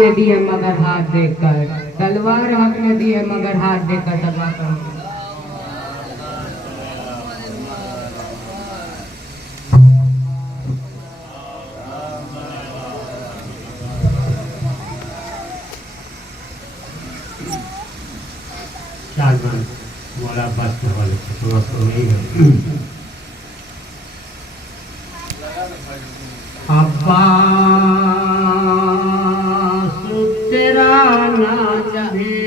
نے دیے مگر ہاتھ دیکھ کر، تلوار حق نے دی ہے مگر ہاتھ دیکھ کر تباہ کروں۔ شاہجہاں مولا عباس کے حوالے سے دعا فرمائیے گا۔ عباس تیرا نہ چاہے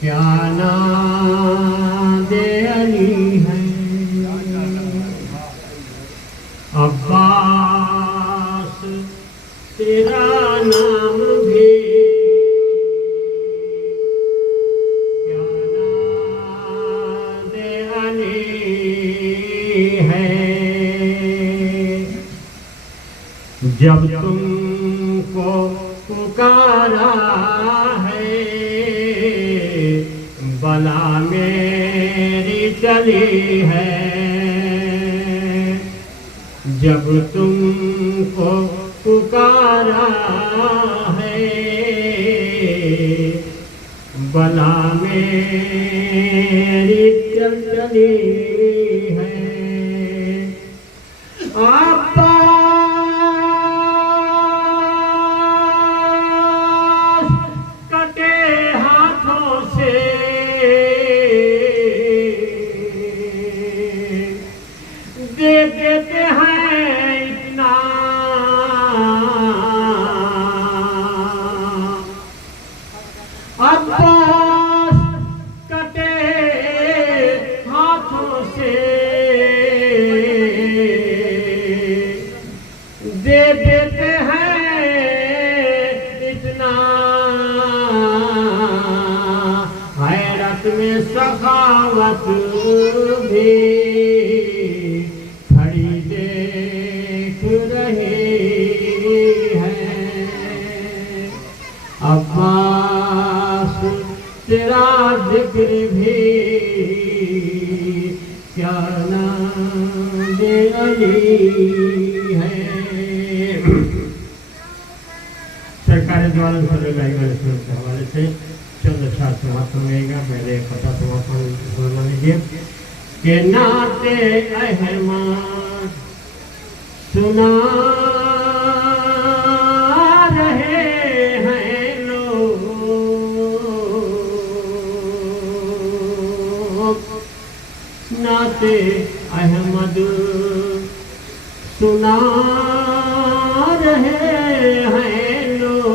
کیا نام علی ہے، عباس تیرا نام بھی کیا نام علی ہے۔ جب تم کو پکارا ہے بلا میری چلی ہے، جب تم کو پکارا ہے بلا میری چلی ہے۔ دے دیتے ہیں اتنا عباس کٹے ہاتھوں سے، دے دیتے ہیں اتنا حیرت میں سخاوت بھی عباس تیرا ذکر بھی کیا نام علی ہے۔ سرکار دو عالم صلی اللہ علیہ وسلم کے حوالے سے چند اشعار سماعت فرمائیے گا۔ پہلے پتہ سمجھا لیجیے کہ نعت احمد سنا نعت احمد سنا رہے ہیں لوگ،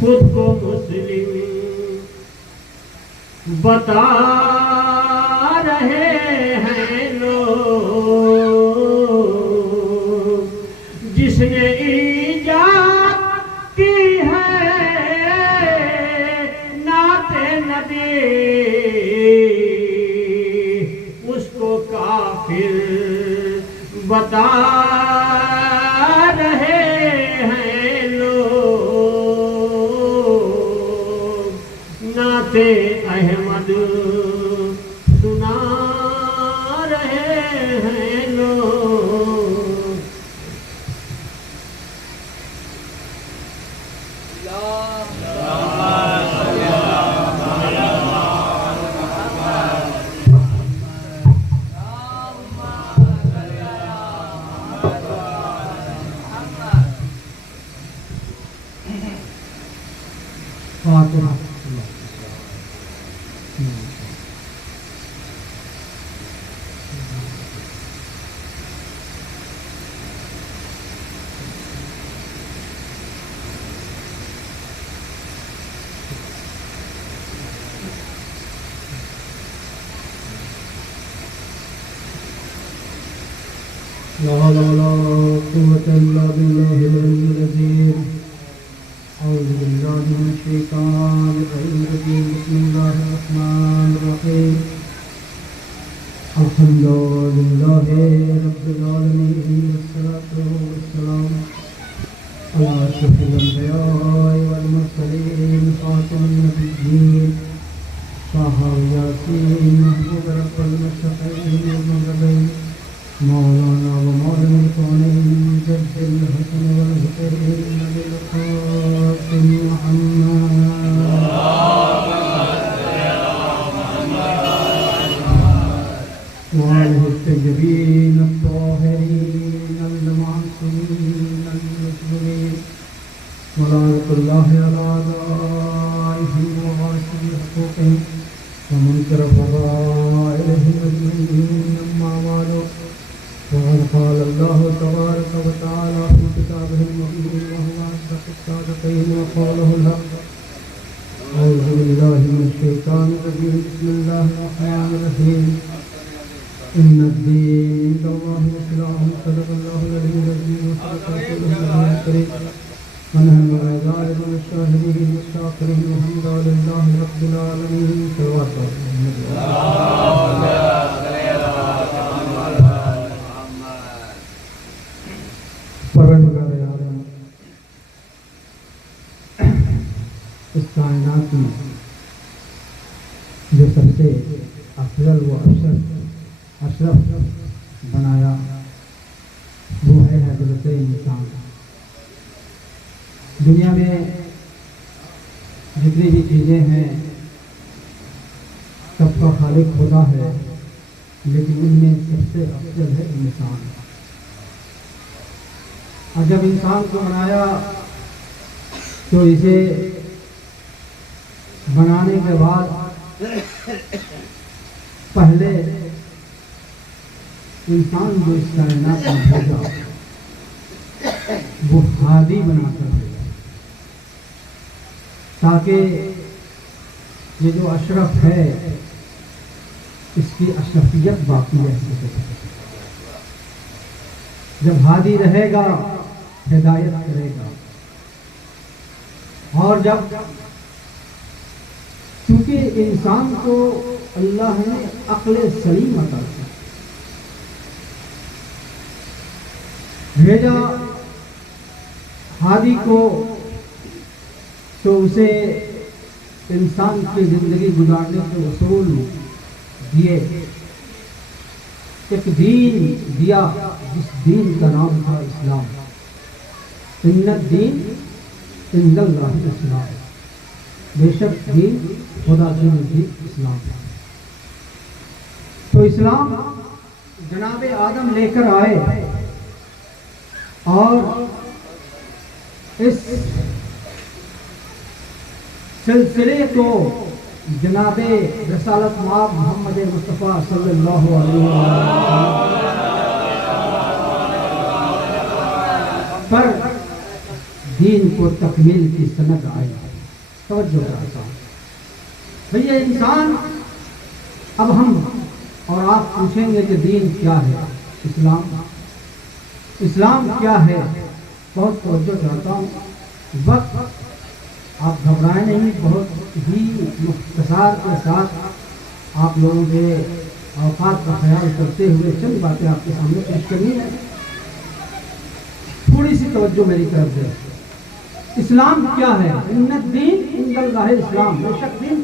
خود کو مسلم بتا رہے ہیں لوگ، جس نے ایجاد کی ہے نعت نبی کافر بتا رہے ہیں لوگ، نعت احمد سنا رہے ہیں لوگ۔ فاتحہ۔ لا حول ولا قوة إلا بالله العلي العظيم۔ أعوذ بالله من الشيطان الرجيم، بسم الله الرحمن الرحيم، الحمد لله رب العالمين، والصلاة والسلام على أشرف الأنبياء والمرسلين، خاتم النبيين، طه ياسين، محبوب رب المشرقين والمغربين، مولانا ومولانا قال الله تبارك وتعالى في كتابه المبين وهو أصدق الصادقين وقوله الحق أعوذ بالله من الشيطان الرجيم بسم الله الرحمن الرحيم إن الدين عند الله الإسلام صدق الله العلي العظيم وصدق رسوله النبي الكريم ونحن على ذلك من الشاهدين والشاكرين والحمد لله رب العالمين صلوات پروردگار عالم اس کائنات میں جو سب سے افضل و اشرف بنایا وہ ہے حضرت انسان. دنیا میں جتنی بھی چیزیں ہیں سب کا خالق خدا ہے، لیکن ان میں سب سے افضل ہے انسان. اور جب انسان کو بنایا تو اسے بنانے کے بعد پہلے انسان جو اس کائنات میں بھیجا وہ ہادی بنا کر بھیجا، تاکہ یہ جو اشرف ہے اس کی اشرفیت باقی ہے. جب ہادی رہے گا ہدایت کرے گا، اور جب چونکہ انسان کو اللہ نے عقل سلیم عطا کی، بھیجا ہادی کو تو اسے انسان کی زندگی گزارنے کے اصول دیے. ایک دین دیا جس دین کا نام تھا اسلام. ان الدین عند اللہ الاسلام، بے شک دین خدا کے نزدیک اسلام. تو اسلام جناب آدم لے کر آئے اور اس سلسلے کو جناب رسالت مآب محمد مصطفیٰ صلی اللہ علیہ وسلم پر دین کو تکمیل کی سند آئی. توجہ کرتا ہوں بھئی انسان، اب ہم اور آپ پوچھیں گے کہ دین کیا ہے، اسلام کیا ہے. بہت توجہ کرتا ہوں، وقت آپ گھبرائیں نہیں، بہت ہی مختصر کے ساتھ آپ لوگوں کے اوقات کا خیال کرتے ہوئے چند باتیں آپ کے سامنے پیش کرنی ہے. تھوڑی سی توجہ میری طرف سے. اسلام کیا ہے؟ ان الدین عند اللہ الاسلام، بے شک دین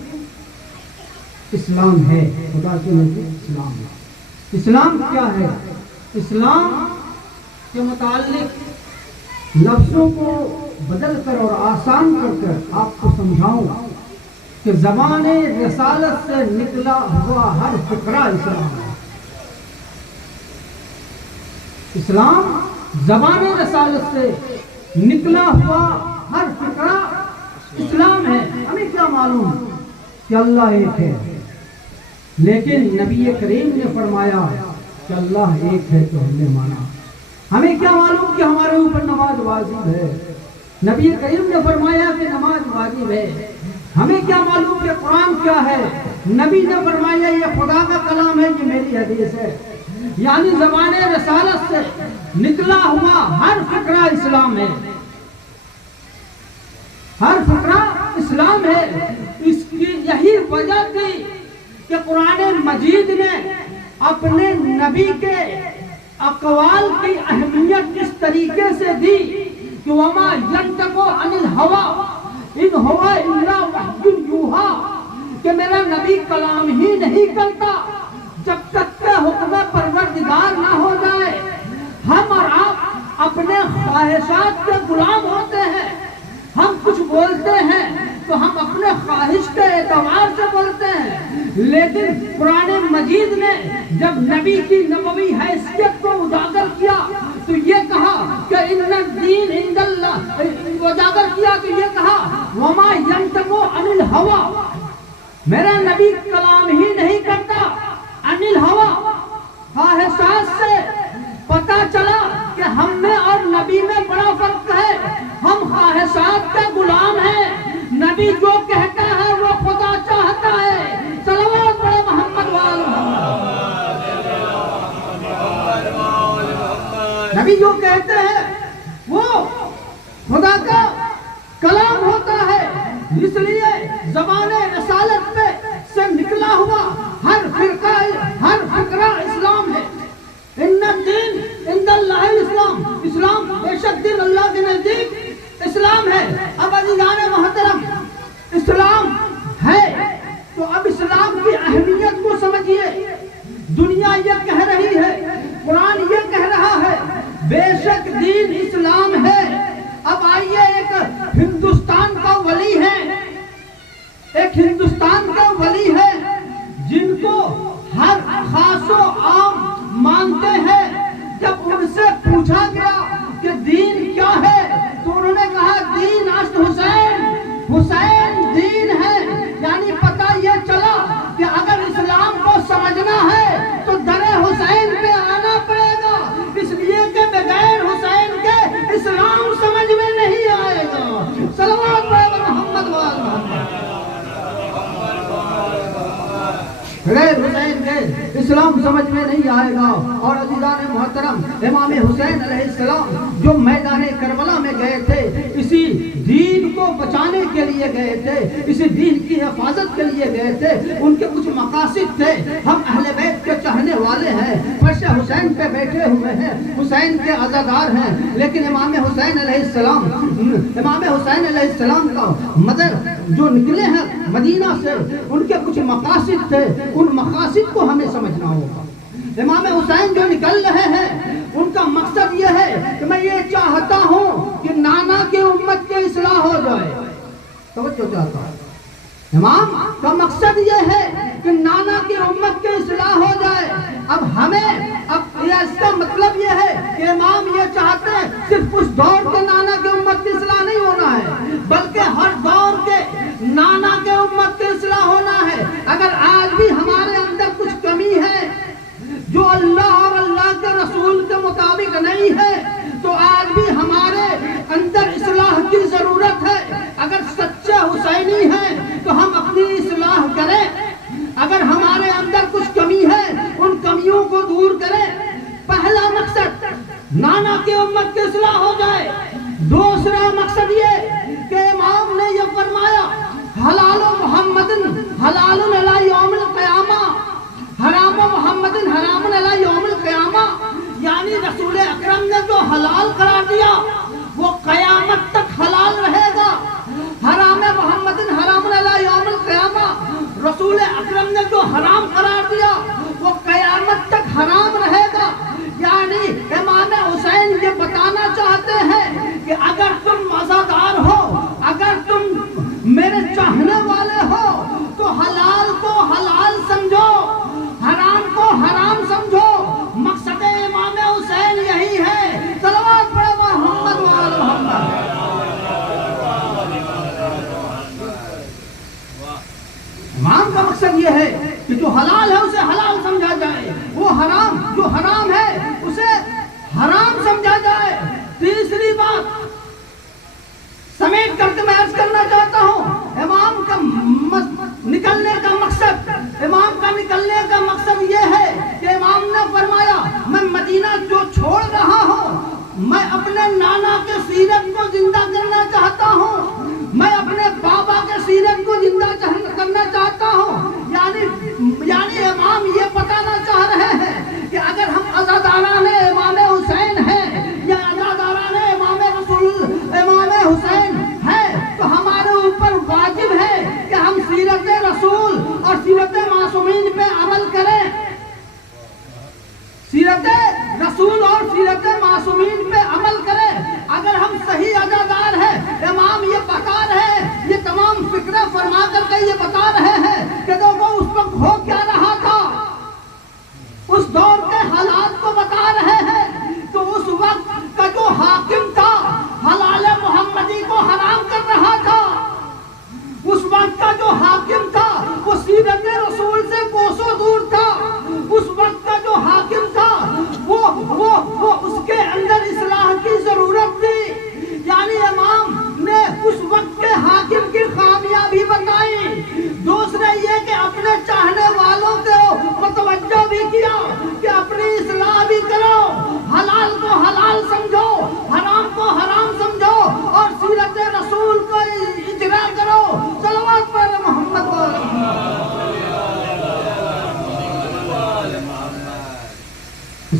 اسلام ہے، خدا کے نزدیک اسلام ہے. اسلام کیا ہے؟ اسلام کے متعلق لفظوں کو بدل کر اور آسان کر آپ کو سمجھاؤں کہ زبان رسالت سے نکلا ہوا ہر فقرہ اسلام ہے. اسلام زبان رسالت سے نکلا ہوا ہر فقرہ اسلام ہے. ہمیں کیا معلوم کہ اللہ ایک ہے، لیکن نبی کریم نے فرمایا کہ اللہ ایک ہے تو ہم نے مانا. ہمیں کیا معلوم کہ ہمارے اوپر نماز واجب ہے، نبی کریم نے فرمایا کہ نماز واجب ہے. ہمیں کیا معلوم کہ قرآن کیا ہے، نبی نے فرمایا یہ خدا کا کلام ہے، یہ میری حدیث ہے. یعنی زبان رسالت سے نکلا ہوا ہر فقرہ اسلام ہے، ہر فقرہ اسلام ہے. اس کی یہی وجہ تھی کہ قرآن مجید نے اپنے نبی کے اقوال کی اہمیت اس طریقے سے دی کہ وَمَا يَنْطِقُ عَنِ الْهَوَىٰ إِنْ هُوَ إِلَّا وَحْيٌ يُوحَىٰ، کہ میرا نبی کلام ہی نہیں کرتا جب تک کہ حکم پروردگار نہ ہو جائے. ہم اور آپ اپنے خواہشات کے غلام ہوتے ہیں. ہم کچھ بولتے ہیں تو ہم اپنے خواہش کے اعتبار سے بولتے ہیں، لیکن قرآن مجید نے جب نبی کی نبوی حیثیت کو اجاگر کیا تو یہ کہا کہ ان الدین عند اللہ، اجاگر کیا تو یہ کہا وما ينطق عن الهوى، میرا نبی کلام ہی نہیں کرتا عن الهوى، خواہشات سے. پتہ پتا چلا کہ ہم میں اور نبی میں بڑا فرق ہے. ہم خواہشات کے غلام ہیں. نبی جو کہتا ہے وہ خدا چاہتا ہے. صلوات پڑھے محمد وال محمد. نبی جو کہتے ہیں وہ خدا کا کلام ہوتا ہے. اس لیے زبان رسالت پہ سے نکلا ہوا ہر فکرہ اسلام ہے. ان الدین عند اللہ الاسلام. اسلام بے شک دین اللہ کے نزدیک اسلام ہے. اب عزیزان محترم اسلام ہے تو اب اسلام کی اہمیت کو سمجھیے. دنیا یہ کہہ رہی ہے, قرآن یہ کہہ رہا ہے بے شک دین اسلام ہے. اب آئیے ایک ہندوستان کا ولی ہے, ایک ہندوستان کا ولی ہے جن کو ہر خاص و عام مانتے ہیں. جب ان سے پوچھا گیا کہ دین کیا ہے تو انہوں نے کہا دین است حسین. حسین دین ہے. یعنی پتہ یہ چلا کہ اگر اسلام کو سمجھنا ہے تو در حسین پہ آنا پڑے گا. اس لیے کہ بغیر حسین کے اسلام سمجھ میں نہیں آئے گا. صلوات پڑھے محمد وال محمد. غیر حسین کے اسلام سمجھ میں نہیں آئے گا. اور عزیزان محترم امام حسین علیہ السلام جو میدان کربلا میں گئے تھے اسی دین کو بچانے کے لیے گئے تھے, اسی دین کی حفاظت کے لیے گئے تھے. ان کے کچھ مقاصد تھے. ہم اہل بیت کے چاہنے والے ہیں, فرش حسین پہ بیٹھے ہوئے ہیں, حسین کے عزادار ہیں. لیکن امام حسین علیہ السلام کا مدر جو نکلے ہیں مدینہ سے, ان کے کچھ مقاصد تھے. ان مقاصد کو ہمیں سمجھنا ہوگا. امام حسین جو نکل رہے ہیں ان کا مقصد یہ ہے کہ میں یہ چاہتا ہوں کہ نانا کی امت کی اصلاح ہو جائے. توجہ چاہتا ہوں. امام کا مقصد یہ ہے کہ نانا کی امت کی اصلاح ہو جائے. اب اس کا مطلب یہ ہے کہ امام یہ چاہتے ہیں صرف اس دور کے نانا کی امت کی اصلاح نہیں ہونا ہے بلکہ ہر دور کے نانا کے امت کی اصلاح ہونا ہے. اگر آج بھی ہمارے اندر کچھ کمی ہے جو اللہ اور اللہ کے رسول کے مطابق نہیں ہے تو آج بھی ہمارے اندر اصلاح کی ضرورت ہے. اگر سچے حسینی ہیں تو ہم اپنی اصلاح کریں. اگر ہمارے اندر کچھ کمی ہے ان کمیوں کو دور کریں. پہلا مقصد نانا کی امت کی اصلاح ہو جائے. دوسرا مقصد یہ کہ امام نے یہ فرمایا حلال محمد حلال علی یوم القیامہ, حرام محمد حرام علی یوم القیامہ. یعنی رسول اکرم نے جو حلال قرار دیا وہ قیامت تک حلال رہے گا. حرام محمد حرام علی یوم القیامہ. رسول اکرم نے جو حرام قرار دیا وہ قیامت تک حرام رہے گا. یعنی امام حسین یہ بتانا چاہتے ہیں کہ اگر تم مزادار ہو, اگر تم میرے چاہنے والے ہو تو حلال کو حلال سمجھو, حرام کو حرام سمجھو. مقصد امام حسین یہی ہے. صلوات پڑھے محمد وال محمد. امام کا مقصد یہ ہے کہ جو حلال ہے اسے حلال سمجھا جائے, وہ حرام جو حرام ہے اسے حرام سمجھا جائے. تیسری بات سمیٹ کر کے میں عرض کرنا چاہتا ہوں امام کا نکلنے کا مقصد یہ ہے کہ امام نے فرمایا میں مدینہ جو چھوڑ رہا ہوں میں اپنے نانا کے سیرت کو زندہ کرنا چاہتا ہوں, میں اپنے بابا کے سیرت کو زندہ کرنا چاہتا ہوں. یعنی امام یہ بتانا چاہ رہے ہیں کہ اگر ہم عزاداران امام حسین ہیں یا عزاداران امام حسین ہیں تو ہمارے اوپر واجب ہے کہ ہم سیرت رسول اور سیرت معصومین پہ عمل کریں. سیرت رسول اور سیرت معصومین پہ عمل کریں. اگر ہم صحیح عزادار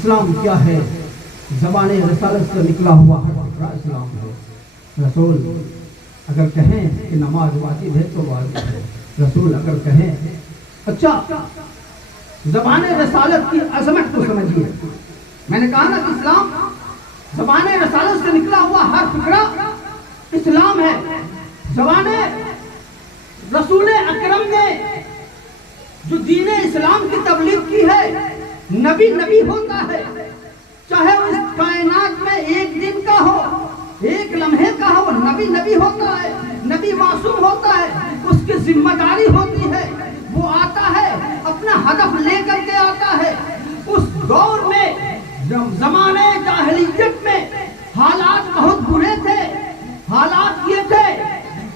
اسلام کیا ہے؟ زبان رسالت سے نکلا ہوا ہر اسلام ہے۔ رسول اگر کہیں کہ نماز واجب ہے تو واجب ہے، رسول اگر کہیں اچھا زبان رسالت کی عظمت کو سمجھیے۔ میں نے کہا نا کہ اسلام زبان رسالت سے نکلا ہوا ہر فکرہ اسلام ہے۔ زبان رسول اکرم نے جو دین اسلام کی تبلیغ کی ہے، نبی نبی ہوتا ہے، چاہے وہ اس کائنات میں ایک دن کا ہو، ایک لمحے کا ہو، نبی نبی ہوتا ہے، نبی معصوم ہوتا ہے، اس کی ذمہ داری ہوتی ہے، وہ آتا ہے اپنا ہدف لے کر کے آتا ہے۔ اس دور میں زمانے جاہلیت میں حالات بہت برے تھے۔ حالات یہ تھے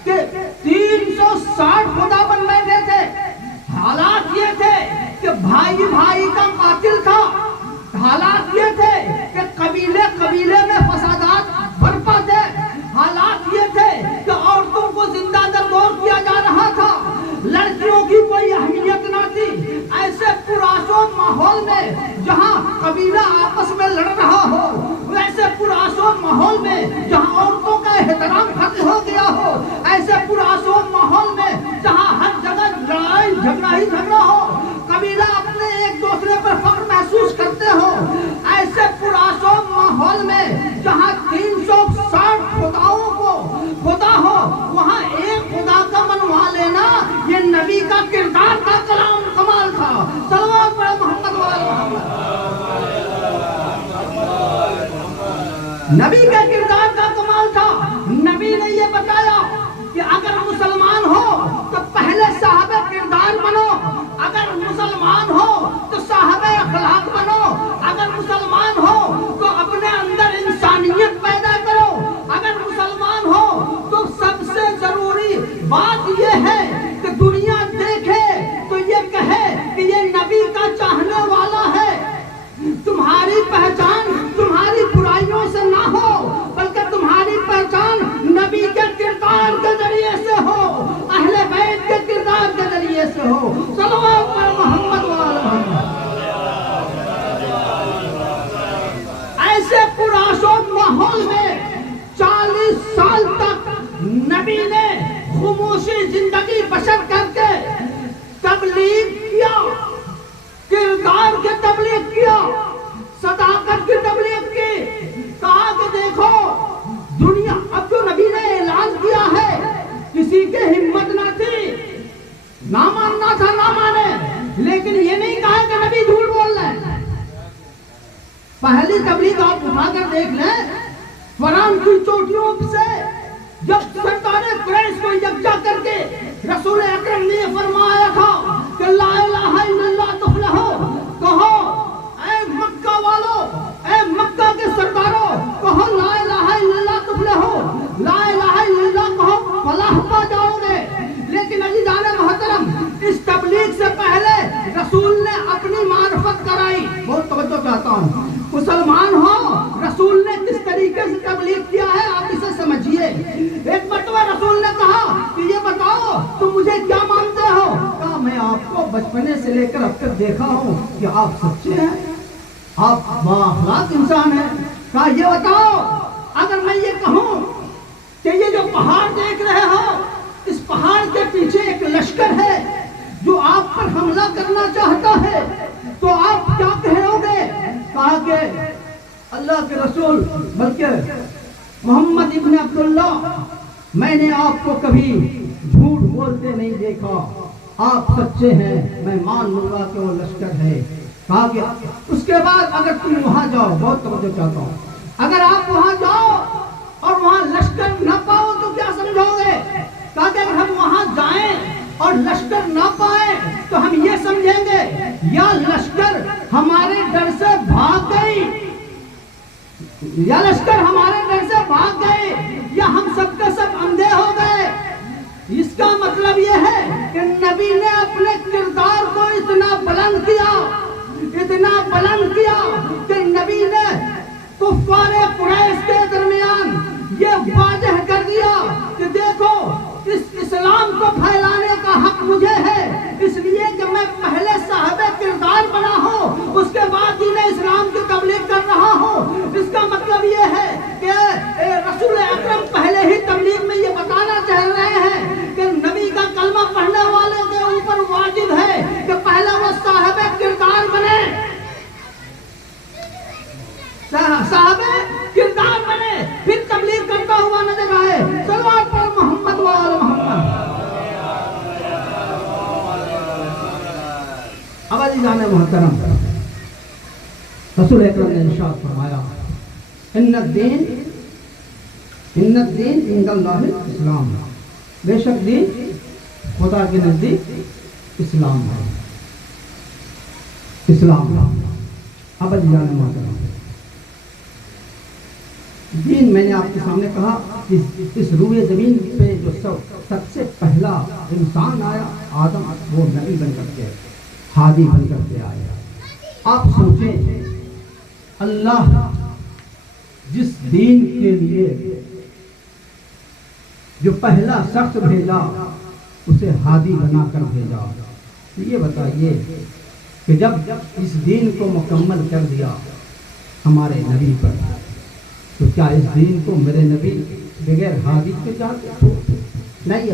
کہ 360 خدا بن بیٹھے تھے۔ حالات یہ تھے کہ بھائی بھائی کا قاتل تھا۔ حالات یہ تھے کہ قبیلے قبیلے میں فسادات برپا تھے۔ حالات یہ تھے کہ عورتوں کو زندہ دردور کیا جا رہا تھا، لڑکیوں کی کوئی اہمیت نہ تھی۔ ایسے پرآشوب ماحول میں جہاں قبیلہ آپس میں لڑ رہا ہو، ایسے پرآشوب ماحول میں جہاں عورتوں کا احترام ختم ہو گیا ہو، ایسے پرآشوب ماحول میں جہاں ہر جگہ لڑائی جھگڑا ہی جھگڑا ہو، قبیلہ اپنے ایک دوسرے پر فخر محسوس کرتے ہو، ایسے پرآشوب ماحول میں جہاں 360 خداؤں کو خدا ہو، وہاں ایک خدا کا منوا لینا یہ نبی کا کردار کا کمال تھا۔ صلوات پڑھیں محمد وآل محمد۔ نبی کے کردار کا کمال تھا۔ نبی نے یہ بتایا کہ اگر مسلمان ہو تو پہلے صاحب کردار بنو، اگر مسلمان ہو تو صاحب اخلاق بنو، اگر مسلمان ہو تو اپنے اندر انسانیت پیدا کرو، اگر مسلمان ہو تو سب سے ضروری بات یہ ہے کہ دنیا دیکھے تو یہ کہے کہ یہ نبی کا چاہنے والا ہے۔ تمہاری پہچان تمہاری برائیوں سے نہ ہو، بلکہ تمہاری پہچان نبی کے کردار کے ذریعے سے ہو، اہل بیت کے کردار کے ذریعے سے ہو۔ صلوات پر محمد وآل محمد۔ ایسے پرآشوب ماحول میں 40 سال تک نبی نے خاموشی زندگی بسر کر کے تبلیغ کیا، کردار کی تبلیغ کیا، صداقت کی تبلیغ کی۔ کہا کہ دیکھو دنیا، اب جو نبی نے اعلان کیا ہے کسی کے ہمت نہ تھی، نہ ماننا تھا نہ مانے، لیکن یہ نہیں کہا کہ نبی جھوٹ بول رہے ہیں۔ پہلی تبلیغ آپ اٹھا کر دیکھ لیں، فرعون کی چوٹیوں سے جب سردار قریش کو یکجا کر کے رسول اکرم نے فرمایا تھا کہ لا الہ الا اللہ تفلحو، کہو اے مکہ والو، اے مکہ کے سرداروں، کہو لا الہ الا اللہ تفلحو، لا الہ الا اللہ کہو فلاح پا جاؤ گے۔ لیکن عزیزان محترم، اس تبلیغ سے پہلے رسول نے اپنی معرفت کرائی۔ بہت توجہ چاہتا ہوں، مسلمان ہو، رسول نے کس طریقے سے تبلیغ کیا ہے آپ اسے سمجھیے۔ ایک مرتبہ رسول نے کہا کہ یہ بتاؤ تم مجھے کیا مانتے ہو؟ کہا میں آپ کو بچپنے سے لے کر اب تک دیکھا ہوں کہ آپ سچے ہیں، آپ بااخلاق انسان ہیں۔ کہا یہ بتاؤ اگر میں یہ کہوں کہ یہ جو پہاڑ دیکھ رہے ہو، اس پہاڑ کے پیچھے ایک لشکر ہے جو آپ پر حملہ کرنا چاہتا ہے، تو آپ کیا کہو گے؟ کہا کہ اللہ کے رسول بلکہ محمد ابن عبداللہ، میں نے آپ کو کبھی جھوٹ بولتے نہیں دیکھا، آپ سچے ہیں، میں مان لوں گا کہ وہ لشکر ہے۔ کہا کہ اس کے بعد اگر تم وہاں جاؤ، بہت توجہ چاہتا ہوں، اگر آپ وہاں جاؤ اور وہاں لشکر نہ پاؤ تو کیا سمجھو گے؟ کہا کہ اگر ہم وہاں جائیں اور لشکر نہ پائیں تو ہم یہ سمجھیں گے یا لشکر ہمارے ڈر سے بھاگ گئی، یا لشکر ہمارے ڈر سے بھاگ گئے، یا ہم سب کے سب اندھے ہو گئے۔ اس کا مطلب یہ ہے کہ نبی نے اپنے کردار کو اتنا بلند کیا، اتنا بلند کیا کہ نبی نے کفار قریش کے درمیان یہ واضح کر دیا کہ دیکھو اس اسلام کو پھیلانے کا حق مجھے ہے، اس لیے کہ میں پہلے صاحب کردار بنا ہوں، اس کے بعد دین اسلام کی تبلیغ محترم، رسول اکرم نے ارشاد فرمایا ان الدین عند اللہ اسلام، بے شک دین خدا کے نزدیک اسلام ہے، اسلام ہے۔ اب جان محترم، دین میں نے آپ کے سامنے کہا کہ اس روئے زمین پہ جو سب سے پہلا انسان آیا آدم، وہ نبی بن کر کے ہادی بن کر کے آیا۔ آپ سوچیں اللہ جس دین کے لیے جو پہلا شخص بھیجا اسے ہادی بنا کر بھیجا، یہ بتائیے کہ جب اس دین کو مکمل کر دیا ہمارے نبی پر، تو کیا اس دین کو میرے نبی بغیر ہادی کے چاہتے؟ نہیں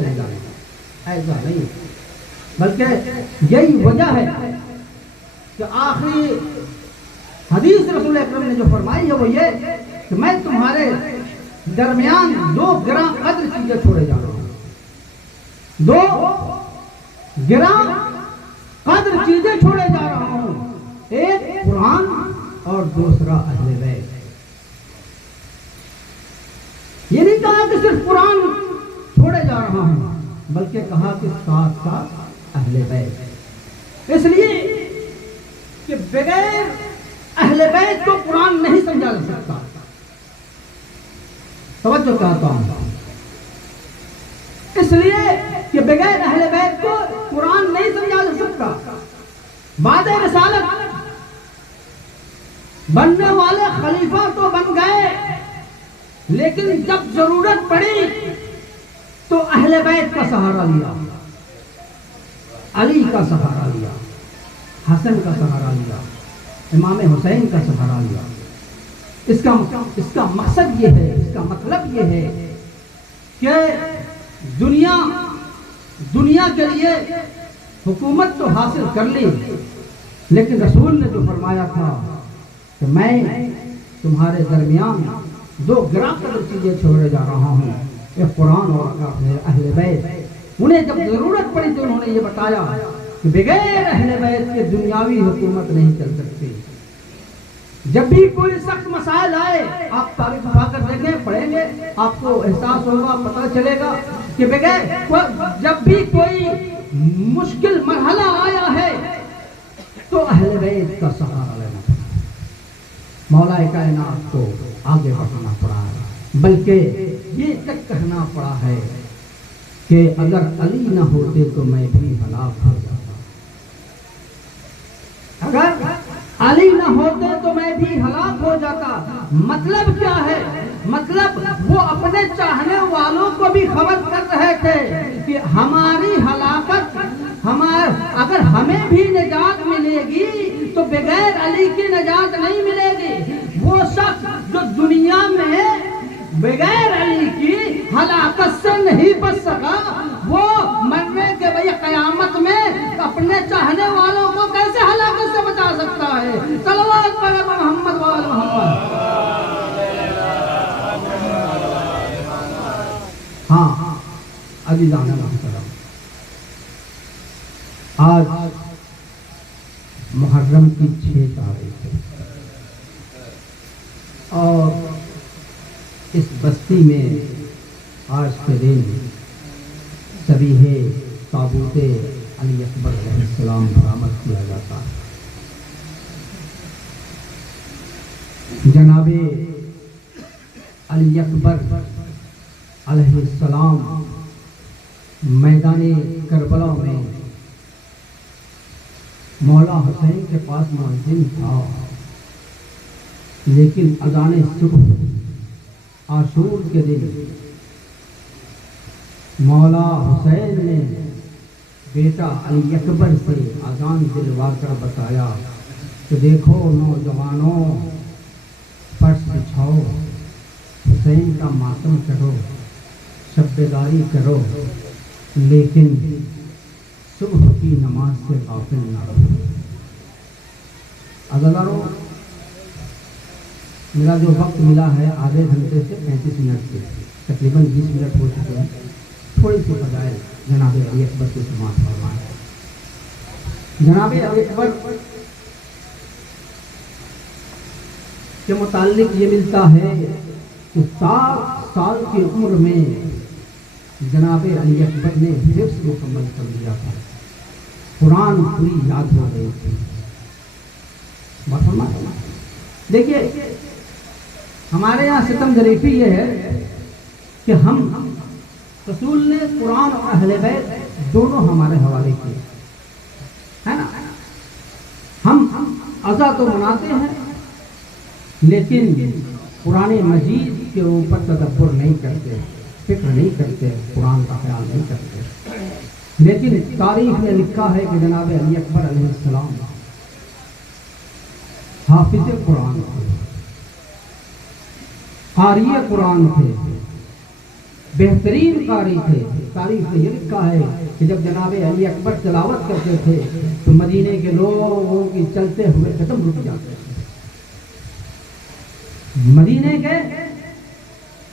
ایسا نہیں، بلکہ یہی وجہ ہے کہ آخری حدیث رسول اکرم نے جو فرمائی ہے وہ یہ کہ میں تمہارے درمیان 2 گراں قدر چیزیں چھوڑے جا رہا ہوں، 2 گراں قدر چیزیں چھوڑے جا رہا ہوں، ایک قرآن اور دوسرا اہل بیت۔ یہ نہیں کہا کہ صرف قرآن چھوڑے جا رہا ہوں، بلکہ کہا کہ ساتھ ساتھ اہل بیت، اس لیے کہ بغیر اہل بیت کو قرآن نہیں سمجھا جا سکتا۔ توجہ چاہتا ہوں، اس لیے کہ بغیر اہل بیت کو قرآن نہیں سمجھا جا سکتا۔ بعد رسالت بننے والے خلیفہ تو بن گئے، لیکن جب ضرورت پڑی تو اہل بیت کا سہارا لیا، علی کا سہارا لیا، حسن کا سہارا لیا، امام حسین کا سہارا لیا۔ اس کا مقصد یہ ہے، اس کا مطلب یہ ہے کہ دنیا کے لیے حکومت تو حاصل کر لی، لیکن رسول نے جو فرمایا تھا کہ میں تمہارے درمیان 2 گراں قدر چیزیں چھوڑے جا رہا ہوں، ایک قرآن اور اہل بیت۔ انہیں جب ضرورت پڑی تو انہوں نے یہ بتایا کہ بغیر اہل بیت کے دنیاوی حکومت نہیں چل سکتی۔ جب بھی کوئی سخت مسائل آئے، آپ تاریخ اٹھا کر دیکھیں، پڑھیں گے، آپ کو احساس ہوگا، پتہ چلے گا کہ جب بھی کوئی مشکل مرحلہ آیا ہے تو اہل بیت کا سہارا لینا پڑا، مولا کائنات کو آگے بڑھانا پڑا ہے، بلکہ یہ تک کہنا پڑا ہے کہ اگر علی نہ ہوتے تو میں بھی ہلاک ہو جاتا، اگر علی نہ ہوتے تو میں بھی ہلاک ہو جاتا۔ مطلب کیا ہے؟ مطلب وہ اپنے چاہنے والوں کو بھی خبر کر رہے تھے کہ ہماری ہلاکت، اگر ہمیں بھی نجات ملے گی تو بغیر علی کی نجات نہیں ملے گی۔ وہ شخص جو دنیا میں بغیر علی کی ہلاکت سے نہیں بچ سکا، وہ مرنے کے بعد قیامت میں اپنے چاہنے والوں کو کیسے ہلاکت سے بچا سکتا ہے؟ صلوات پڑھیں محمد وآل محمد۔ ہاں عزیزان محترم، آج محرم کی 6 تاریخ ہے اور اس بستی میں آج کے دن ذبیحہ تابوت علی اکبر علیہ السلام برآمد کیا جاتا ہے۔ جناب علی اکبر علیہ السلام میدان کربلا میں مولا حسین کے پاس مؤذن تھا، لیکن اذان صبح عاشور کے دن مولا حسین نے بیٹا علی اکبر سے اذان دلوا کر بتایا کہ دیکھو نوجوانوں، فرش بچھاؤ، حسین کا ماتم کرو، شب بیداری کرو، لیکن صبح کی نماز سے غافل نہ رہو۔ عزیزانو، میرا جو وقت ملا ہے آدھے گھنٹے سے 35 منٹ سے تقریباً 20 منٹ ہو چکے ہیں، تھوڑی سی فضائل جناب علی اکبر کی سماعت فرمائیں۔ جناب علی اکبر کے متعلق یہ ملتا ہے کہ 7 سال کی عمر میں جناب علی اکبر نے حفظ مکمل کر لیا تھا، قرآن پوری یاد ہو گئی تھی۔ دیکھیے ہمارے یہاں ستم ظریفی یہ ہے کہ ہم رسول نے قرآن اور اہل بیت دونوں ہمارے حوالے کیے، ہے نا۔ ہم عزا تو مناتے ہیں لیکن قرآن مجید کے اوپر تدبر نہیں کرتے، فکر نہیں کرتے، قرآن کا خیال نہیں کرتے۔ لیکن تاریخ میں لکھا ہے کہ جناب علی اکبر علیہ السلام حافظ قرآن تھے، قاری قرآن تھے، بہترین قاری تھے۔ تاریخ میں یہ لکھا ہے کہ جب جناب علی اکبر تلاوت کرتے تھے تو مدینے کے لوگوں کی چلتے ہوئے قدم رک جاتے تھے۔ مدینے کے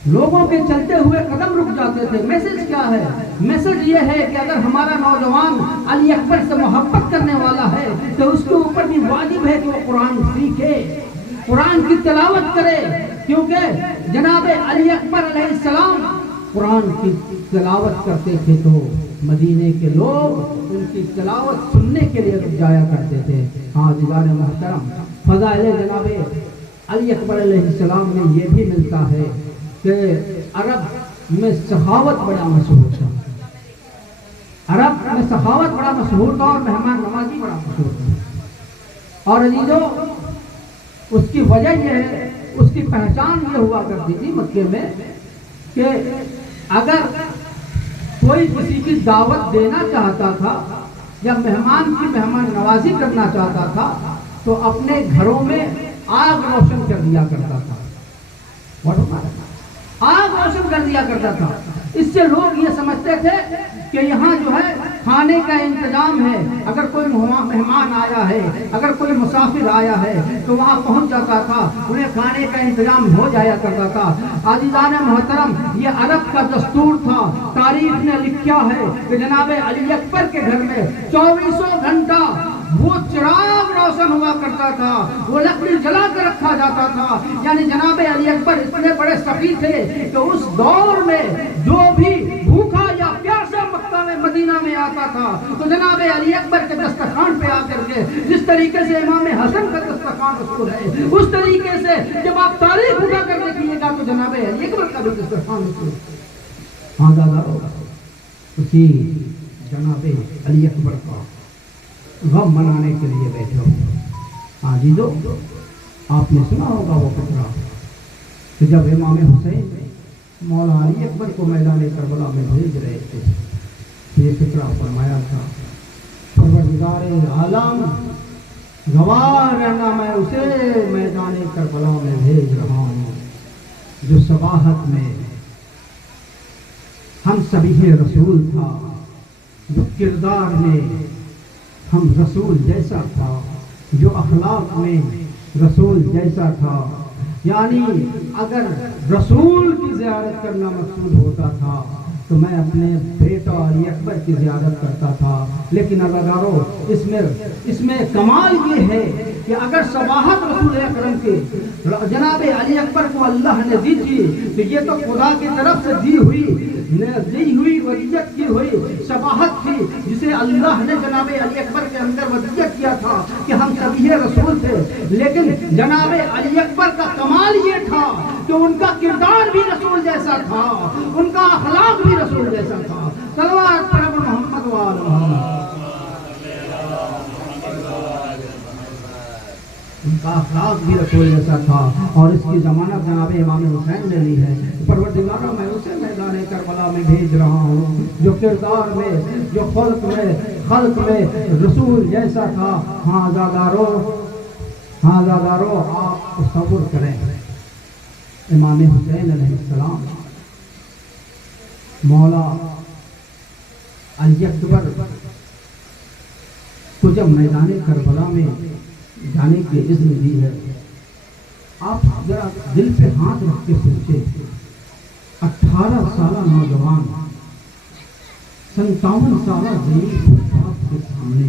لوگوں کے چلتے ہوئے قدم رک جاتے تھے۔ میسج کیا ہے؟ میسج یہ ہے کہ اگر ہمارا نوجوان علی اکبر سے محبت کرنے والا ہے تو اس کے اوپر بھی واجب ہے کہ وہ قرآن سیکھے، قرآن کی تلاوت کرے، کیونکہ جناب علی اکبر علیہ السلام قرآن کی تلاوت کرتے تھے تو مدینے کے لوگ ان کی تلاوت سننے کے لیے رک جایا کرتے تھے۔ ہاں عزیزان محترم، فضائل جناب علی اکبر علیہ السلام میں یہ بھی ملتا ہے کہ عرب میں سخاوت بڑا مشہور تھا، عرب میں سخاوت بڑا مشہور تھا اور مہمان نوازی بڑا مشہور تھا۔ اور عزیزوں اس کی وجہ یہ ہے، اس کی پہچان یہ ہوا کرتی تھی مکے میں کہ اگر کوئی کسی کی دعوت دینا چاہتا تھا یا مہمان کی مہمان نوازی کرنا چاہتا تھا تو اپنے گھروں میں آگ روشن کر دیا کرتا تھا، آگ روشن کر دیا کرتا تھا۔ اس سے لوگ یہ سمجھتے تھے کہ یہاں جو ہے کھانے کا انتظام ہے، اگر کوئی مہمان آیا ہے، اگر کوئی مسافر آیا ہے تو وہاں پہنچ جاتا تھا، انہیں کھانے کا انتظام ہو جایا کرتا تھا۔ عزیزان محترم، یہ عرب کا دستور تھا۔ تاریخ نے لکھا ہے کہ جناب علی اکبر کے گھر میں 24 گھنٹہ وہ چراغ روشن ہوا کرتا تھا، وہ لکڑی جلا کر رکھا جاتا تھا۔ یعنی جناب علی اکبر اتنے بڑے سخی تھے کہ اس دور میں جو بھی بھوکا یا پیاسا مکہ میں مدینہ میں آتا تھا تو جناب علی اکبر کے دسترخوان پہ آ کر کے جس طریقے سے امام حسن کا دسترخوان مشہور ہے، اس طریقے سے جب آپ تاریخ اٹھا کر دیکھیے گا تو جناب علی اکبر کا بھی دسترخوان مشہور ہے۔ ہاں دادا اسی جناب علی اکبر کا غم منانے کے لیے بیٹھے ہو۔ عزیزو آپ نے سنا ہوگا وہ فقرہ کہ جب امام حسین مولا علی اکبر کو میدان کربلا میں بھیج رہے تھے، یہ فقرہ فرمایا تھا، پروردگار عالم گواہ رہنا میں اسے میدان کربلا میں بھیج رہا ہوں جو صباحت میں ہم سبھی رسول تھا، جو کردار میں ہم رسول جیسا تھا، جو اخلاق میں رسول جیسا تھا۔ یعنی اگر رسول کی زیارت کرنا مقصود ہوتا تھا تو میں اپنے بیٹا علی اکبر کی زیارت کرتا تھا۔ لیکن عزیزانو اس میں کمال یہ ہے کہ اگر صباحت رسول اکرم کے جناب علی اکبر کو اللہ نے دی تھی تو یہ تو خدا کی طرف سے دی ہوئی وصیت کی ہوئی صباحت تھی، جسے اللہ نے جناب علی اکبر کے اندر وصیت کیا تھا کہ ہم سبھی رسول تھے۔ لیکن جناب علی اکبر کا کمال یہ تھا کہ ان کا کردار بھی رسول جیسا تھا، ان کا اخلاق بھی رسول جیسا تھا۔ صلوات پر محمد وآل محمد۔ ان کا اخلاق بھی رسول جیسا تھا اور اس کی ضمانت جناب امام حسین نے لی ہے۔ پروردگارا میں اسے میدان کربلا میں بھیج رہا ہوں جو کردار میں، جو خلق میں رسول جیسا تھا۔ ہاں زادارو آپ تصور کریں، امام حسین علیہ السلام مولا علی اکبر کو جب میدان کربلا میں جانے کی اذن دی ہے، آپ ذرا دل پہ ہاتھ رکھ کے سوچے، 18 سالہ نوجوان 57 سالہ ضعیف باپ کے سامنے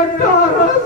18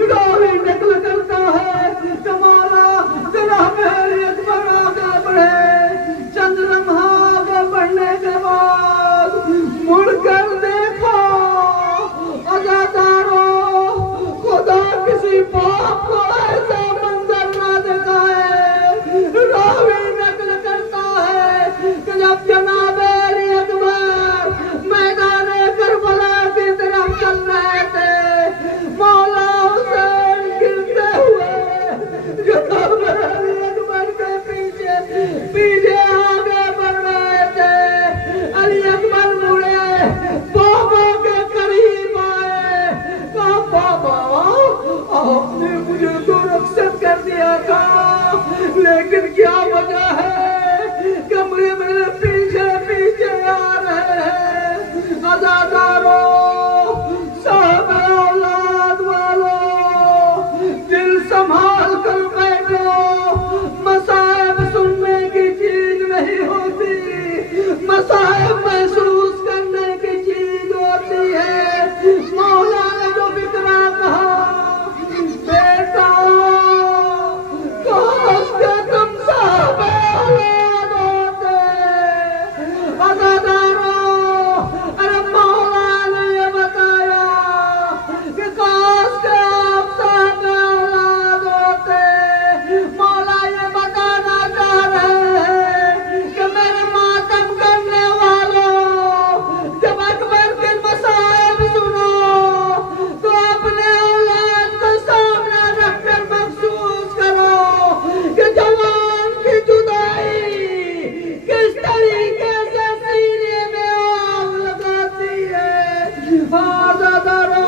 راوی نقل کرتا ہے کہ مولا جناب علی اکبر آگے بڑھے، چند لمحہ آگے بڑھنے کے بعد مڑ کر دیکھا، عزادارو خدا کسی باپ کو ایسا منظر نہ دکھائے۔ راوی نقل کرتا ہے کہ جب جناب علی اکبر میدان کربلا کی طرف چل رہے تھے، مولا حسین گرتے ہوئے جناب علی اکبر کے پیچھے آگے بڑھ رہے تھے۔ علی اکبر مڑے، بابا کے قریب آئے، کہا بابا آپ نے مجھے تو رخصت کر دیا تھا، لیکن کیا وجہ ہے کہ مجھے میرے پیچھے آ رہے ہیں؟ عزادارو، صاحب اولاد والو، دل سنبھال کر بیٹھو، مصائب سننے کی چیز نہیں ہوتی، مصائب محسوس کرنے کی چیز ہوتی ہے۔ مولا نے جو فکرہ کہا، بیٹا کاش کہ تم صاحب اولاد ہوتے۔ عزادارو، ارے مولا نے یہ بتایا کہ کاش کہ آپ صاحب اولاد ہوتے۔ مولا یہ بتانا چاہ رہے ہیں کہ میرے ماتم کرنے والوں، جب اکبر کے مصائب سنو تو اپنے اولاد کو سامنے رکھ کر محسوس کرو کہ جوان کی جدائی کس طریقے سے سینے میں آگ لگاتی ہے۔ عزادارو،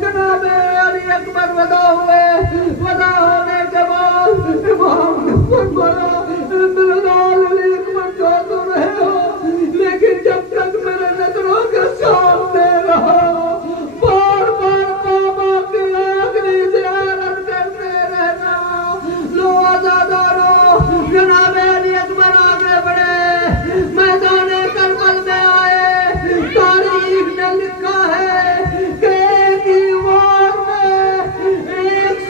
جناب علی اکبر ودا ہوئے، ودا ہونے کے بعد امام نے فرمایا میرے لال علی اکبر جو تو رہے ہو، لیکن جب تک میرے نظروں کے سامنے رہا، بار بار بابا کی آخری زیارت کرتے رہنا۔ لو عزادارو، جناب علی اکبر آگے بڑھے، میدان کربل میں آئے۔ تاریخ نے لکھا ہے کہ ایک ہی وار میں 100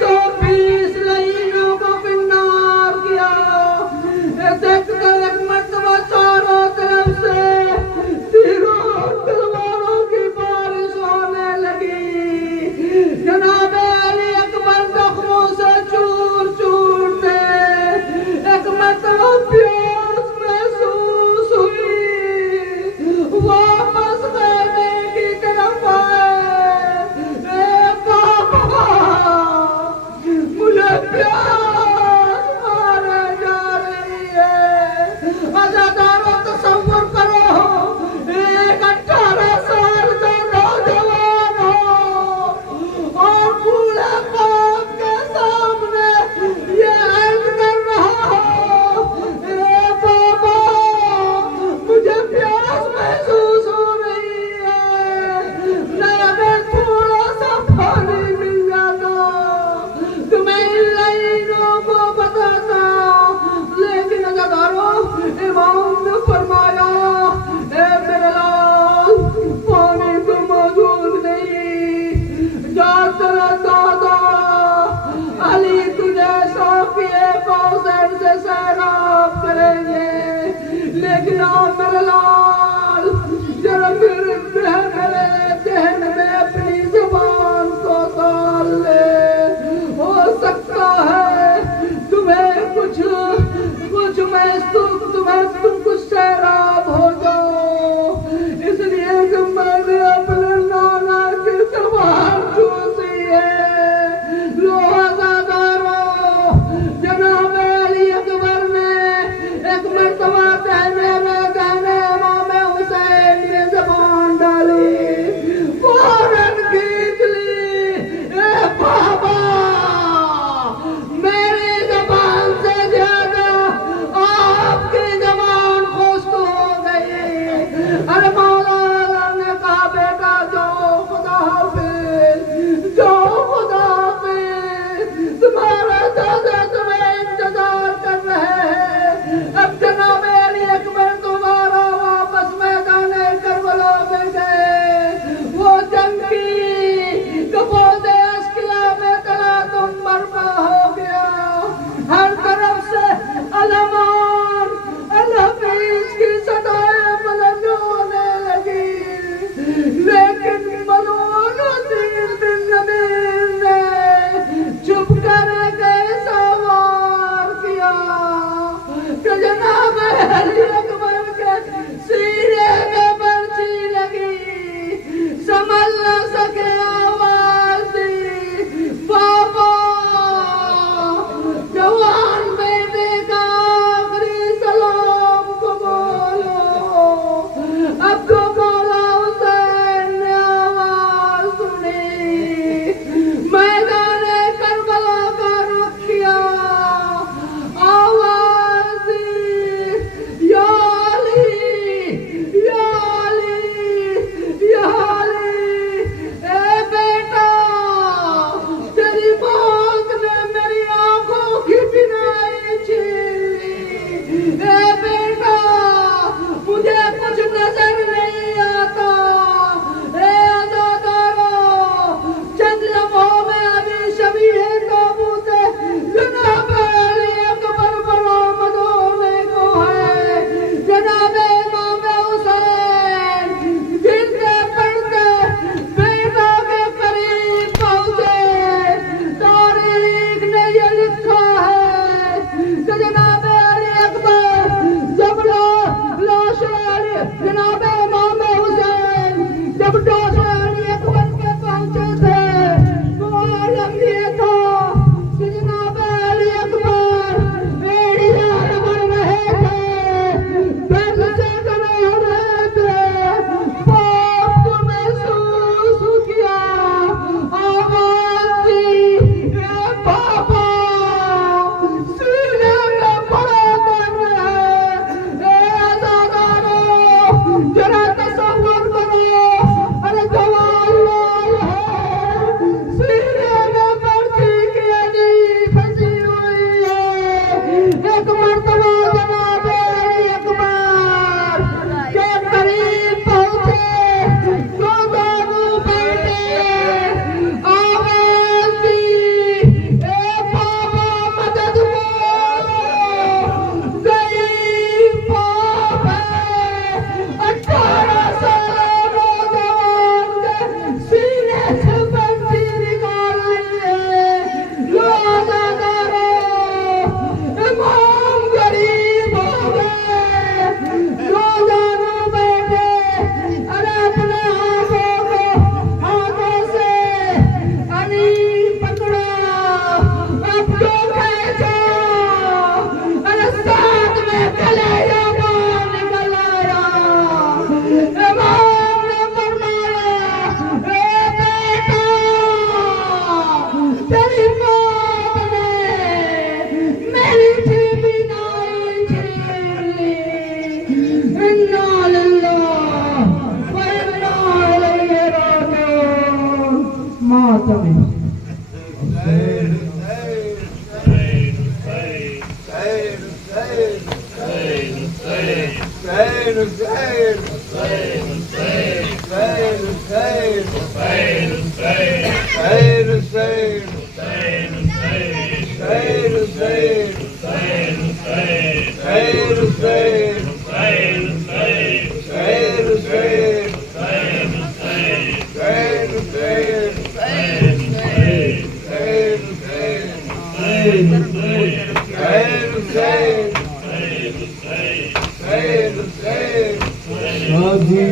ابھی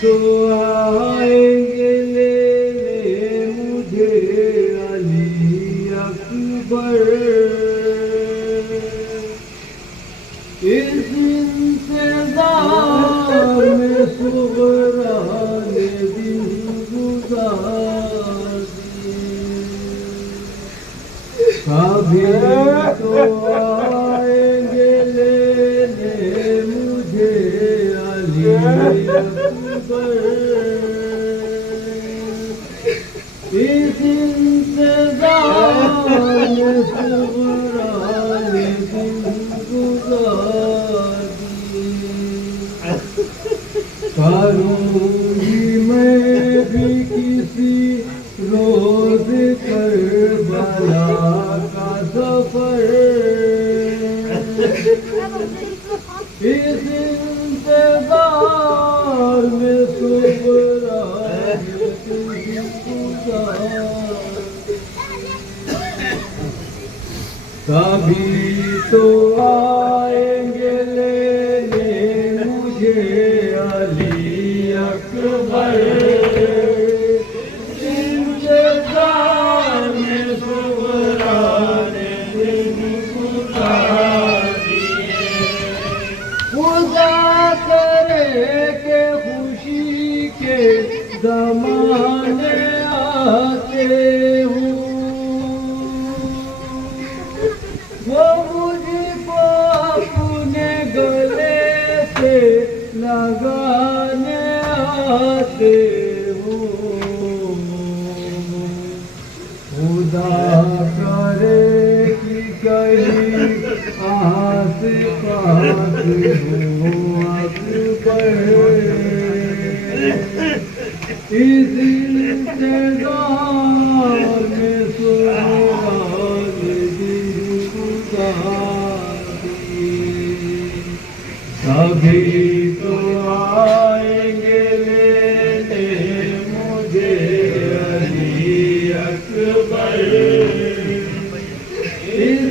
تو آئیں گے لینے مجھے علی اکبر، اس انتظار میں صغرا نے دن گزار دیے، کبھی تو آئیں گے لینے مجھے علی اکبر، اس انتظار میں صغرا نے دن گزار دیے، کروں گی میں بھی کسی روز کربلا کا سفر، اس انتظار میں صغرا نے دن گزار، کبھی تو آئیں گے لینے مجھے علی اکبر، انتظار میں صغرا نے دن گزار دیے، خدا کرے کہ خوشی کے زمانے آتے ہوں، وہ مجھ کو اپنے گلے سے لگانے آتے ہوں، خدا کرے کہ کہیں آس پاس ہوں اکبر، اس انتظار میں صغرا نے دن گزار دیے، کبھی تو آئیں گے لینے مجھے علی اکبر، اس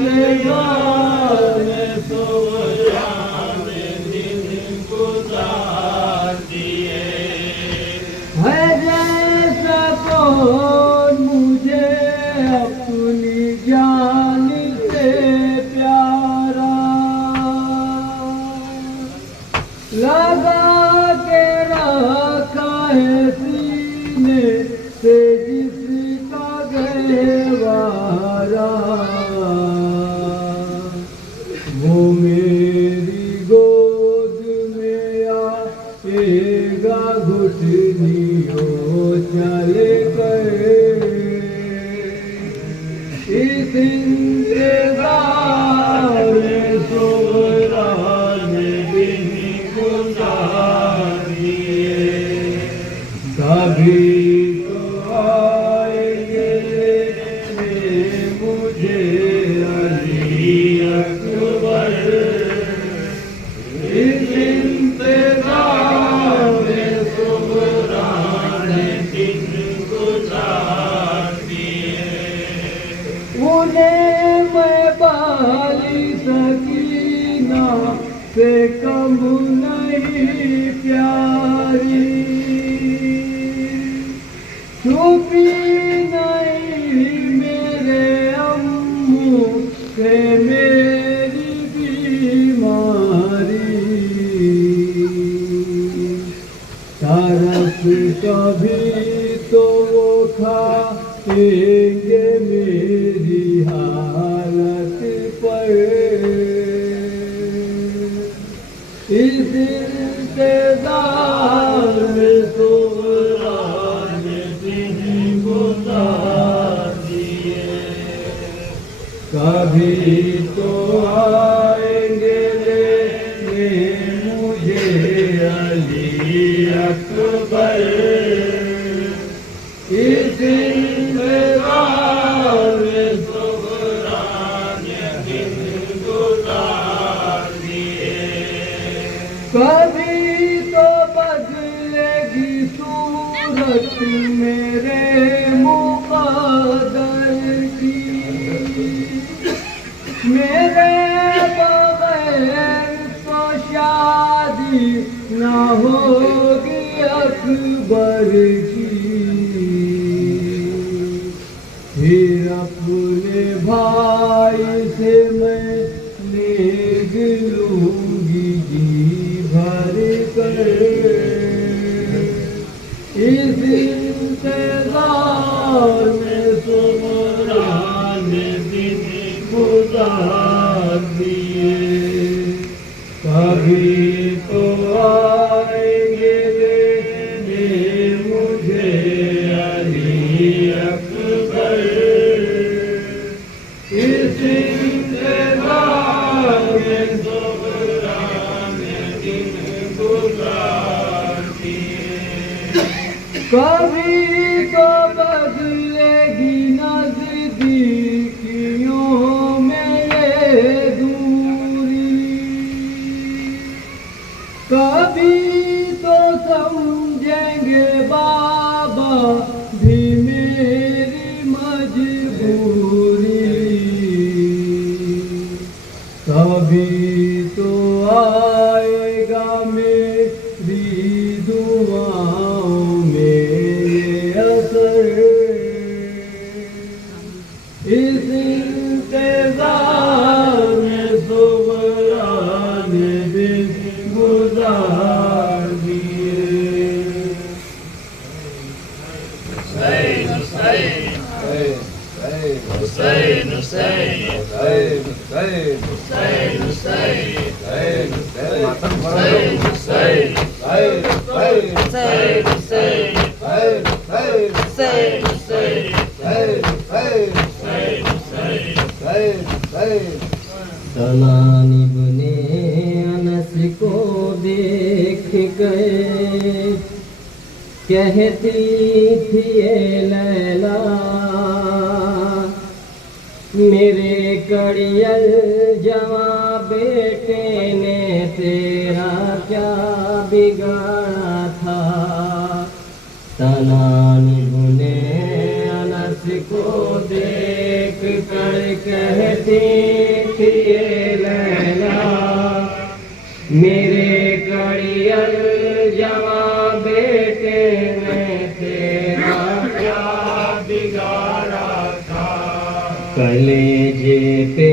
انتظار میں صغرا نے دن گزار دیے، ہے جیسا کون مجھے اپنی جان سے پیارا، لگا کے رکھا ہے سینے سے جس کا گہوارا، وہ میری گود میں آئے گا گھٹنیوں چلے گئے، اس انتظار میں صغرا نے دن گزار دیے، کبھی تو آئیں گے لینے مجھے علی اکبر، اس انتظار میں صغرا نے دن گزار دیے، انہیں میں بالی سکینہ سے کم نہیں پیاری، چھپی نہیں میرے امو سے میری بیماری، طرف کبھی تو وہ کھائیں گے میری حالت پر، اس انتظار میں صغرا نے دن گزار کبھی تو آئیں گے لینے مجھے علی اکبر، اس انتظار میں صبران دن گزار دیے، کبھی تو بدلے گی صورت میرے مقدر کی، میرے بغیر تو شادی نہ ہوگی اکبر کی، پھر اپنے بھائی سے میں نیک لوں گی جی بھر کر، اس انتظار میں صبران دن گزار دیے، کبھی تو آئیں گے لینے مجھے علی اکبر، اس انتظار میں صبران دن گزار دیے، کبھی تو بدلے گی نزدیکیوں میں یہ دوری، کبھی تو سمجھیں گے بابا بھی میری مجبوری، کبھی تو آئے گا میری دعاؤں میں یہ اثر، اس انتظار میں صبران دن گزار دیے، حسین حسین حسین حسین حسین سنان ابن انس کو دیکھ گئے، کہتی تھی اے لیلا میرے کڑیل جواں بیٹے نے تیرا کیا بگاڑا تھا، سنان ابن انس کو دیکھ کر کہتی تھی اے لیلا میرے کڑیل جواں بیٹے نے تیرا کیا بگاڑا تھا، کلیجے پہ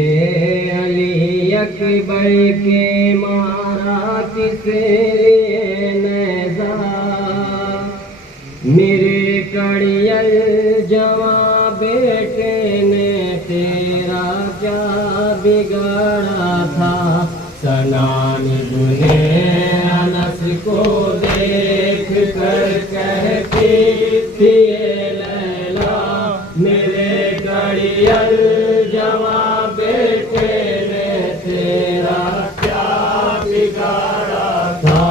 علی اکبر کے مارا کس لیے نیزہ، میرے کڑیل جواں بیٹے نے تیرا کیا بگاڑا تھا، سنان ابن انس کو دیکھ کر کہتی تھی اے لیلا میرے کڑیل جواں بیٹے نے تیرا کیا بگاڑا تھا،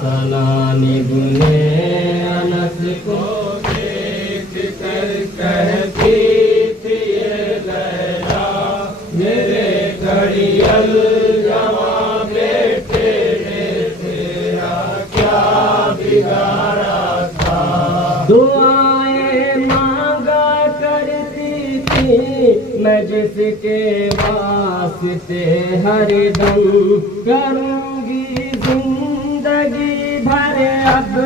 سنان ابن انس کو دیکھ کر کہتی تھی اے لیلا میرے کڑیل جواں بیٹے نے تیرا کیا بگاڑا تھا، دعائیں مانگا کرتی تھی میں جس کے واسطے ہر دم کروں گی زندگی بھر اب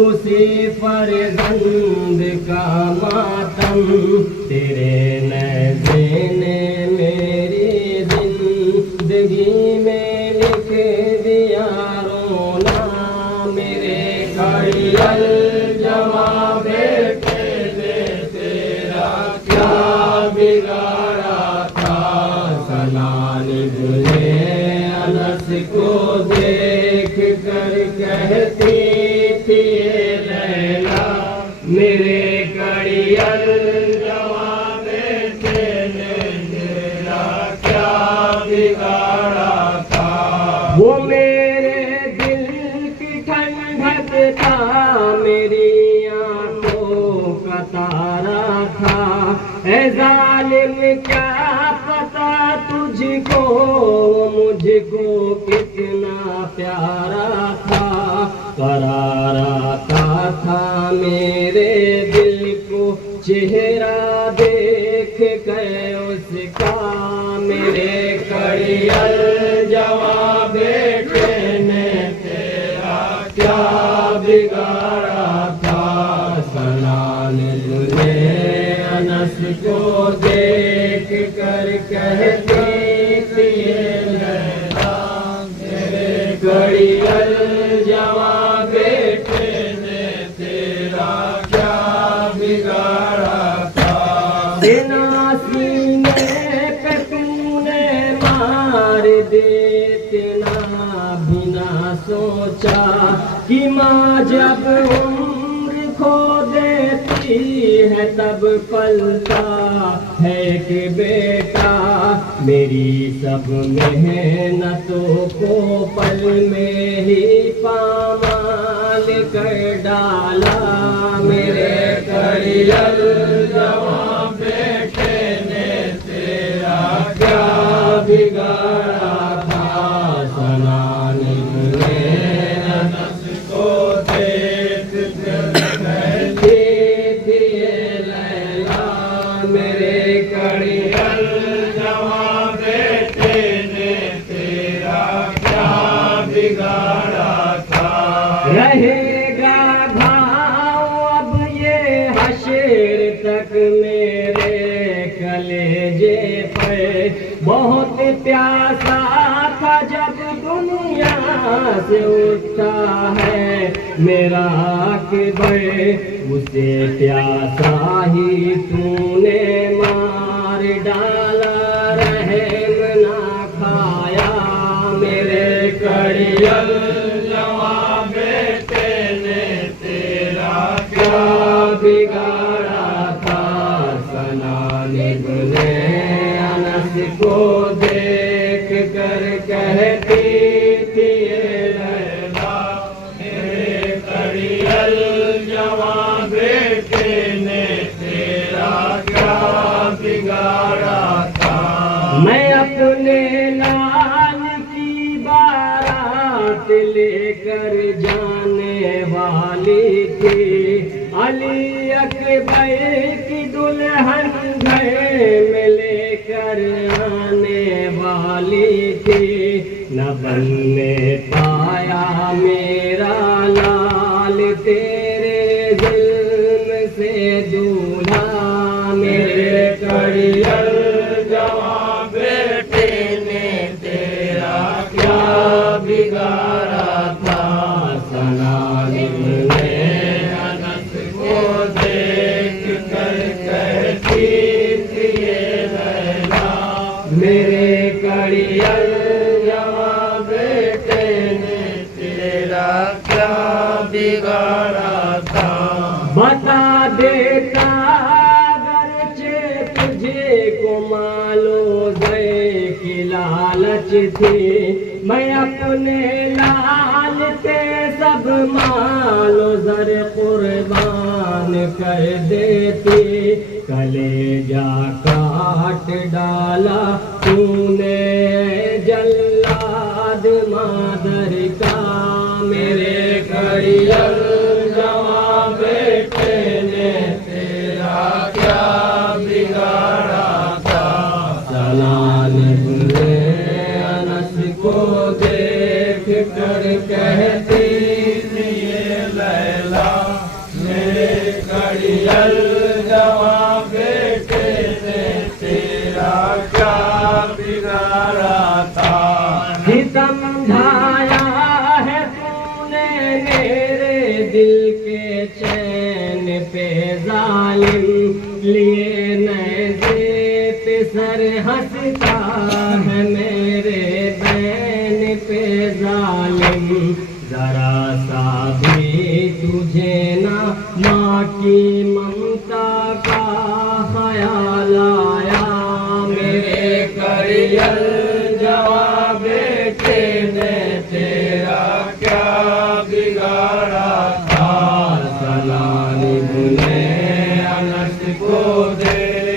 اسی فرزند کا ماتم، تیرے نیزے نے میری زندگی میں لکھ دیا رونا، میرے کڑیل جواں بیٹے نے تیرا کیا بگاڑا تھا، سنان ابن انس کو دیکھ کر کہتی تھی اے لیلا میرے کڑیل جواں بیٹے نے تیرا اے ظالم کیا پتا تجھ کو مجھ کو کتنا پیارا تھا، قرار آتا تھا میرے دل کو چہرہ دیکھ کے اس کا، میرے کڑی الجواب بیٹے نے تیرا کیا بگاڑا تھا، سنان نے انس کو دیکھ کر کہتی تھی لیلا میرے کڑی الجواب بیٹے نے تیرا کیا بگاڑا تھا، بنا سینے پہ تو نے مار دیتنا بنا سوچا کہ ماں جب عمر کھو دیتی ہے تب پلتا ہے کہ بیٹا، میری سب محنتوں کو پل میں ہی پامال کر ڈالا، میرے کڑی الجواب بیٹے نے تیرا کیا بگاڑا تھا، سنان نے انس کو دیکھ کر کہتی تھی لیلا میرے کڑی الجواب بیٹے نے تیرا کیا بگاڑا تھا، رہے گا بھاؤ اب یہ حشر تک میرے کلیجے پہ، بہت پیاسا تھا جب دنیا سے اٹھا ہے میرا اکبر، اسے پیاسا ہی تو نے مار ڈالا، رحم نہ کھایا، میرے کڑی الجواب بیٹے نے تیرا کیا بگاڑا تھا، سنان نے انس کو دیکھ کر کہتی تھی لیلا میرے کڑی الجواب بیٹے نے تیرا کیا بگاڑا تھا، میں اپنے لال کی بارات لے کر جانے والی تھی، علی اکبر کی دلہن گھر میں لے کر آنے والی تھی، نہ بننے پایا میرا لال تیرے ظلم سے دولہا، میرے کڑی الجواب بیٹے نے تیرا کیا بگاڑا تھا، سنان نے انس کو دیکھ کر کہتی تھی لیلا میرے کڑی الجواب بیٹے نے تیرا کیا بگاڑا تھا، بتا دیتا اگرچہ تجھے کو مالو زر کی لالچ تھی، میں اپنے لال پہ سب مال و زر قربان کر دیتی، کلیجا کاٹ ڈالا تو نے جلاد مادر کا، میرے کڑی الجواب بیٹے نے تیرا کیا بگاڑا تھا، سنان نے انس کو دیکھ کر کہتی تھی لیلا میرے کڑی الجواب بیٹے نے تیرا کیا بگاڑا تھا، ستم ڈھایا ہے تو نے میرے دل کے چین پہ ظالم، لیے نیزے پہ سر ہنستا ہے میرے بین پہ ظالم، ذرا سا بھی تجھے نہ ماں کی ممتا کا خیال آیا، میرے کڑی الجواب بیٹے نے تیرا کیا بگاڑا تھا، سنان نے انس کو دے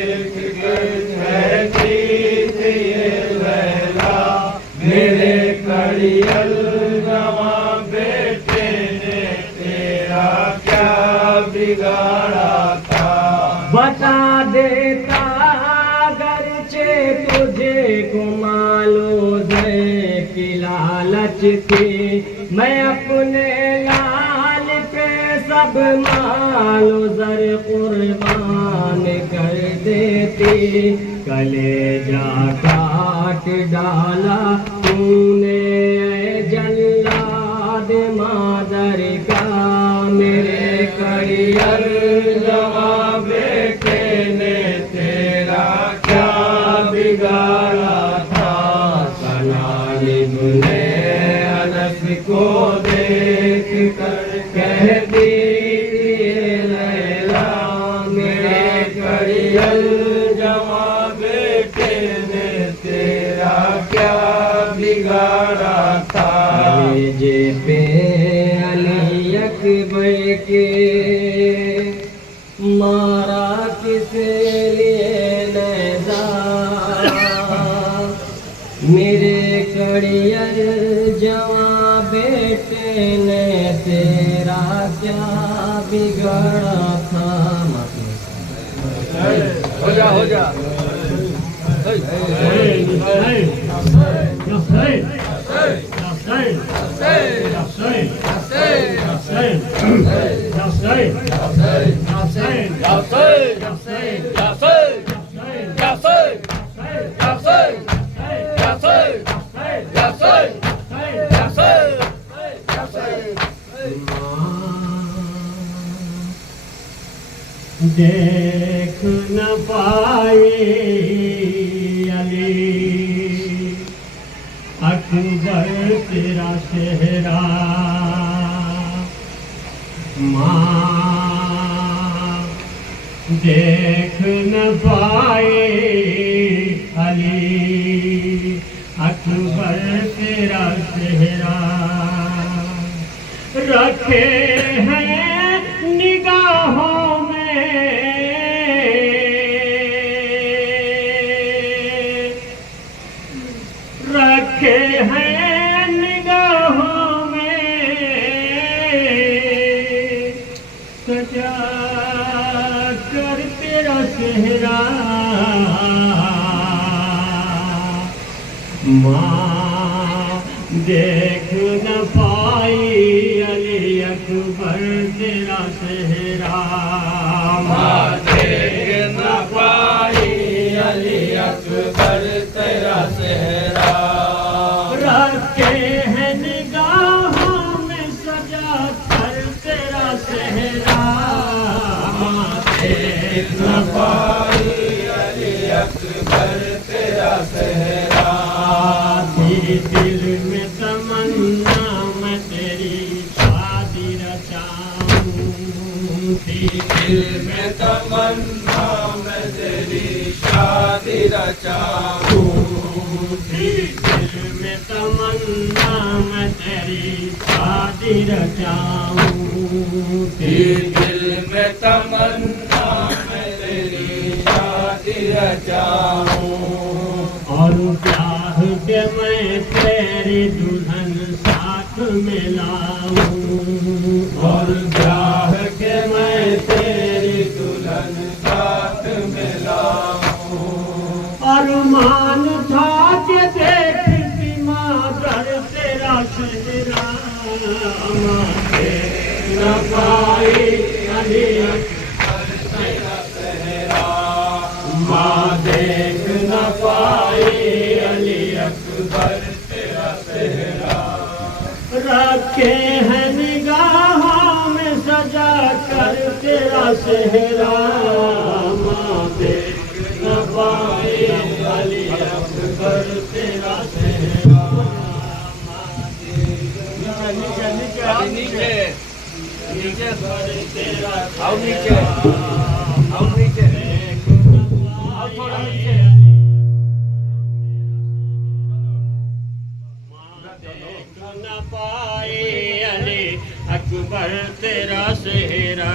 تجھے کو مالو زر کی لالچ تھی، میں اپنے لال پہ سب مالو زر قربان کر دیتی، کلیجا کاٹ ڈالا تو نے اے جلاد مادر کا، میرے کڑیر جواں بیٹے نے تیرا کیا بگاڑا تھا، سنالب نے انس کو دیکھ کر کہتی لیلا، میرے کڑیر جواں بیٹے نے تیرا کیا بگاڑا تھا، کلیجے پہ علی اکبر کے مارا کس لیے نیزا، میرے کڑیر جواں بیٹے نے تیرا کیا بگاڑا تھا۔ ہو جا دیکھ نہ پائی علی اکبر تیرا چہرہ، ماں دیکھ نہ پائی علی اکبر تیرا چہرہ، رکھے ہیں نگاہوں میں رکھے ہیں نگاہوں میں، سجا کر تیرا چہرہ، ماں دیکھ نہ پائی علی اکبر تیرا چہرہ، ماں دیکھ نہ پائی علی اکبر تیرا چہرہ، رکھے ہیں نگاہوں میں سجا کر تیرا چہرہ، ماں دیکھ نہ پائی علی اکبر تیرا چہرہ، تھی دل میں تمنا میں تیری شادی رچاؤں، تھی دل میں تمنا میں تیری شادی رچاؤں، تھی دل میں تمنا میں تیری شادی رچاؤں، تھی دل میں تمنا میں تیری شادی رچاؤں، اور چاہ کے میں تیری دلہن ساتھ میں لاؤں، اور چاہ کے میں تیری دلہن ساتھ میں لاؤں، ارمان تھا کہ دیکھتی مادر تیرا چہرہ، ماں دیکھ نہ پائی علی اکبر تیرا چہرہ، ماں دیکھ نہ پائی علی اکبر تیرا چہرہ، رکھے ہیں نگاہوں میں سجا کر تیرا چہرہ، ماں دیکھ نہ پائی علی اکبر تیرا چہرہ، نہ پائی علی اکبر تیرا چہرہ،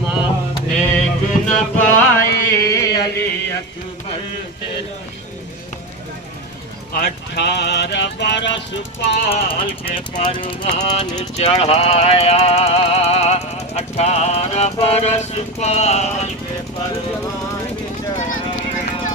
ماں دیکھ نہ پائی علی اکبر تیرا، 18 برس پال کے پروان چڑھایا، 18 برس پال کے پروان چڑھایا،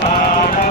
18